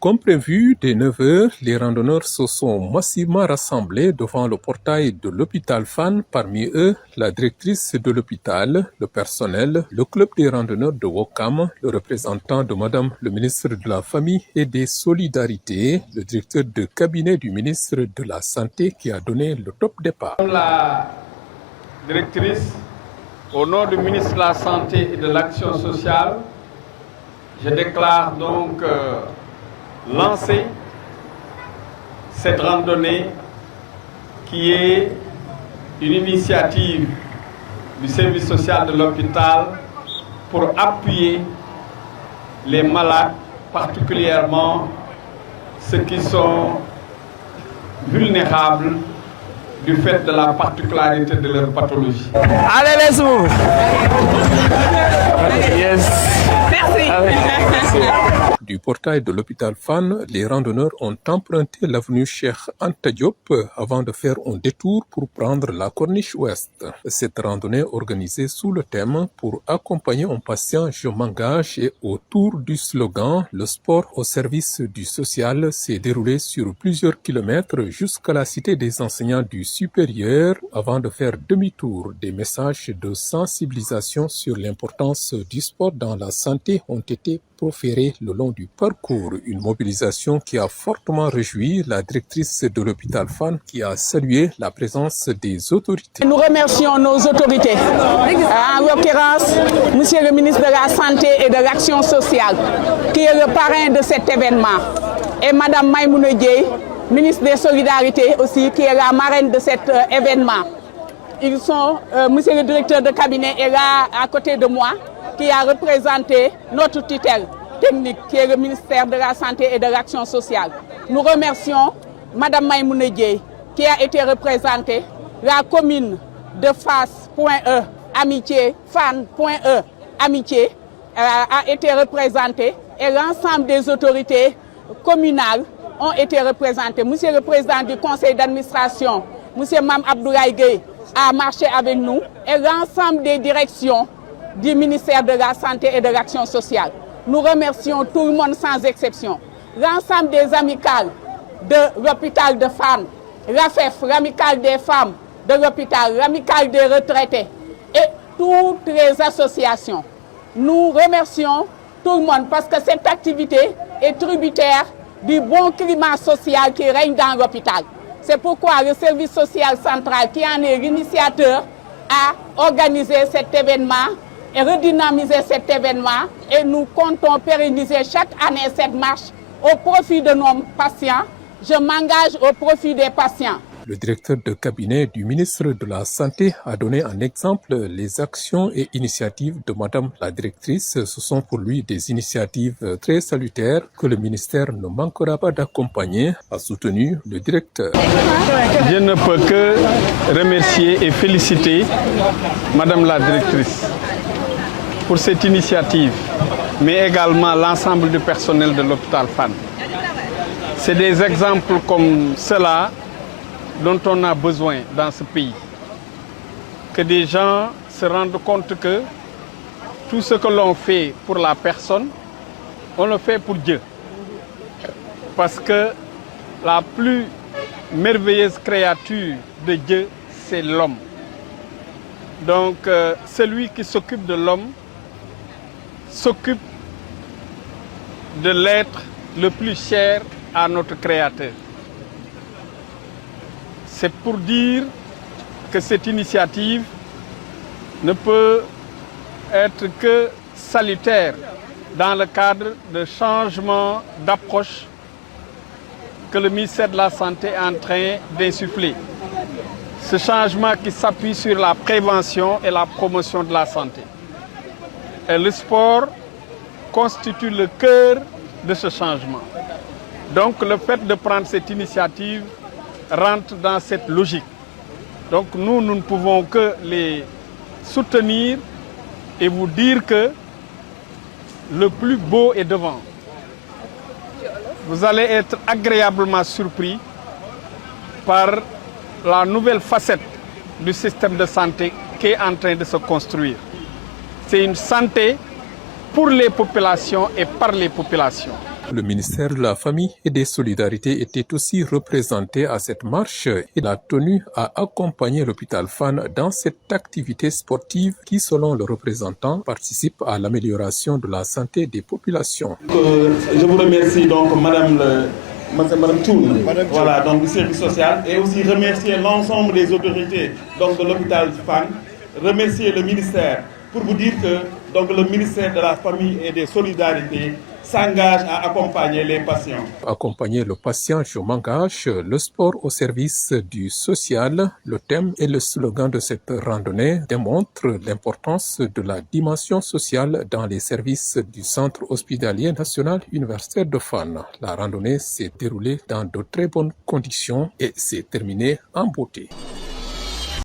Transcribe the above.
Comme prévu, dès 9 heures, les randonneurs se sont massivement rassemblés devant le portail de l'hôpital Fann. Parmi eux, la directrice de l'hôpital, le personnel, le club des randonneurs de Ouakam, le représentant de Madame le ministre de la Famille et des Solidarités, le directeur de cabinet du ministre de la Santé qui a donné le top départ. La directrice, au nom du ministre de la Santé et de l'Action sociale, je déclare donc lancer cette randonnée qui est une initiative du service social de l'hôpital pour appuyer les malades, particulièrement ceux qui sont vulnérables du fait de la particularité de leur pathologie. Allez les sous. Yes. Merci. Du portail de l'hôpital Fann, les randonneurs ont emprunté l'avenue Cheikh Anta Diop avant de faire un détour pour prendre la corniche ouest. Cette randonnée organisée sous le thème « Pour accompagner un patient, je m'engage » et autour du slogan « Le sport au service du social » s'est déroulée sur plusieurs kilomètres jusqu'à la cité des enseignants du supérieur avant de faire demi-tour. Des messages de sensibilisation sur l'importance du sport dans la santé ont été proférés le long du parcours. Une mobilisation qui a fortement réjoui la directrice de l'hôpital Fann qui a salué la présence des autorités. Nous remercions nos autorités, en l'occurrence Monsieur le ministre de la Santé et de l'Action sociale qui est le parrain de cet événement et Madame Maïmouna Dièye, ministre des Solidarités aussi qui est la marraine de cet événement. Ils sont, Monsieur le directeur de cabinet est là à côté de moi qui a représenté notre tutelle technique qui est le ministère de la Santé et de l'Action sociale. Nous remercions Madame Maïmouna Dièye qui a été représentée, la commune de Fass.e, Amitié, Fann.e, Amitié a été représentée et l'ensemble des autorités communales ont été représentées. Monsieur le président du conseil d'administration, Monsieur Mame Abdoulaye Gueye a marché avec nous et l'ensemble des directions du ministère de la Santé et de l'Action sociale. Nous remercions tout le monde sans exception. L'ensemble des amicales de l'hôpital de Fann, l'AFEF, l'amicale des femmes de l'hôpital, l'amicale des retraités et toutes les associations. Nous remercions tout le monde parce que cette activité est tributaire du bon climat social qui règne dans l'hôpital. C'est pourquoi le service social central, qui en est l'initiateur, a organisé cet événement et redynamiser cet événement et nous comptons pérenniser chaque année cette marche au profit de nos patients. Je m'engage au profit des patients. Le directeur de cabinet du ministre de la Santé a donné en exemple les actions et initiatives de Madame la directrice. Ce sont pour lui des initiatives très salutaires que le ministère ne manquera pas d'accompagner, a soutenu le directeur. Je ne peux que remercier et féliciter Madame la directrice pour cette initiative, mais également l'ensemble du personnel de l'hôpital Fann. C'est des exemples comme cela dont on a besoin dans ce pays. Que des gens se rendent compte que tout ce que l'on fait pour la personne, on le fait pour Dieu. Parce que la plus merveilleuse créature de Dieu, c'est l'homme. Donc, celui qui s'occupe de l'homme s'occupe de l'être le plus cher à notre Créateur. C'est pour dire que cette initiative ne peut être que salutaire dans le cadre de changement d'approche que le ministère de la Santé est en train d'insuffler. Ce changement qui s'appuie sur la prévention et la promotion de la santé. Et le sport constitue le cœur de ce changement. Donc le fait de prendre cette initiative rentre dans cette logique. Donc nous ne pouvons que les soutenir et vous dire que le plus beau est devant. Vous allez être agréablement surpris par la nouvelle facette du système de santé qui est en train de se construire. C'est une santé pour les populations et par les populations. Le ministère de la Famille et des Solidarités était aussi représenté à cette marche. Il a tenu à accompagner l'hôpital Fann dans cette activité sportive qui, selon le représentant, participe à l'amélioration de la santé des populations. Je vous remercie donc Madame Thioune, voilà, donc du service social, et aussi remercier l'ensemble des autorités donc de l'hôpital Fann, remercier le ministère pour vous dire que donc le ministère de la Famille et des Solidarités s'engage à accompagner les patients. Accompagner le patient, je m'engage, le sport au service du social. Le thème et le slogan de cette randonnée démontrent l'importance de la dimension sociale dans les services du Centre hospitalier national universitaire de Fann. La randonnée s'est déroulée dans de très bonnes conditions et s'est terminée en beauté.